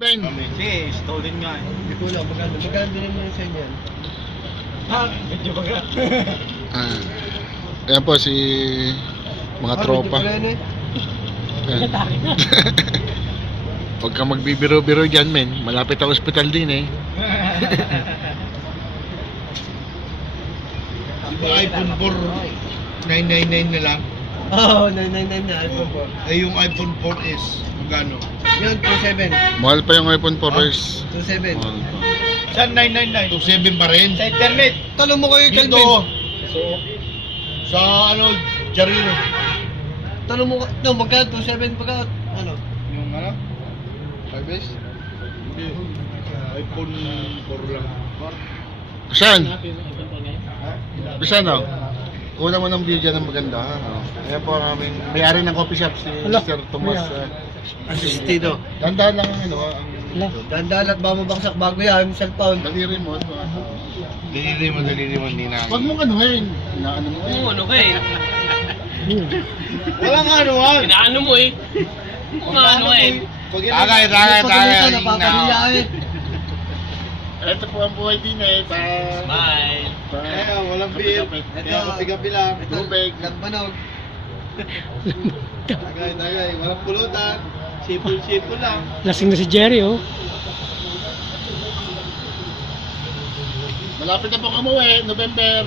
Ben. Hindi, stolen nga eh. Hindi ko lang, magkano bilhin mo yung sa inyo yan? Ha? Medyo baga. Ayan po si mga tropa. Medyo Ayan. Huwag kang magbibiro-biro dyan, men. Malapit ang ospital din eh. iPhone 4 999 na lang. Oo, 999 na iPhone 4. Ay yung iPhone 4S magkano? Yun, 27. Mahal pa yung iPhone 4S. 27. Mahal pa. Saan 999? 27 pa rin. Sa internet. Tanong mo kayo, Dito. Calvin. Sa ano, Jarino. Tanong mo, no, magkano? 27 pagka, ano? Yung ano? 5S? Hindi. iPhone 4 lang. Saan? Saan daw? Kuna mo ng video ng maganda. Ayan po ang aming may-ari ng coffee shop si Mr. Tomas. Asistido. Dandahan lang ang ano. Dandaan at ba mabaksak bago yan, cellphone. Daliri mo. Daliri mo, hindi na. Huwag mong anuhin. Inaano mo eh. Ano ka eh? Walang ano ah. Inaano mo eh? Mga ano eh? Tagay. Napapahiya eh. Ito po ang buhay din eh. Bye! Walang beer. Kape-kape lang. Tubig. Nagbanog. Tagay. Walang pulutan. Sipol lang. Lasing na si Jerry, oh. Malapit na pong umuwi. November.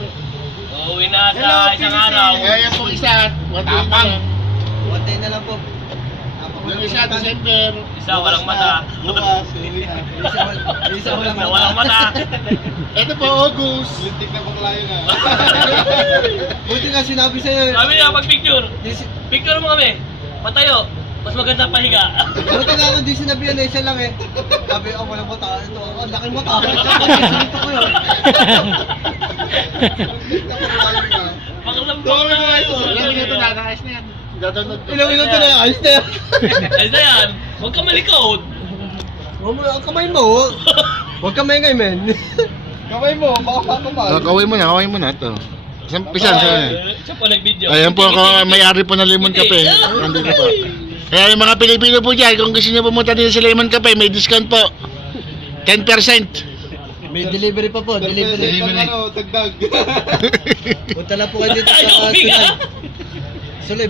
Uuwi na sa isang araw. Kaya yan pong isa. Tapang. One day na lang po. Yung isa, December. Isa walang mata. Bukas. Uwi na. Isa walang Isa walang mata. Ito po, August. Lintik na baklayo na. Buti nga sinabi sa'yo. Kami na pag-picture. Picture mo kami. Patayo. Mas maganda pahiga. Buti nga kung di sinabihan na isa lang eh. Sabi, walang mata. Ito, ang laki mata. Sinito ko yun. Pakalamdong na nga yun. Ilang minuto na, nakayos na yan. Dadownload ko. Ilang minuto na yan. Ayos na yan. Ay na yan. Huwag ka malikot. Huwag mo, ang kamay mo. Huwag ka maingay, men. Kamay mo, baka papapal. Kawin mo na ito. Pisan sa Siya po nag-video. ayan po ako may-ari po ng Lemon Cafe. Nandito po. Kaya yung mga Pilipino po dyan, kung gusto niyo pumunta dito sa Lemon Cafe, may discount po. 10%. May delivery pa po, delivery. Ano, dagdag. Punta lang po kayo dito Ayaw, sa biga. Sulay.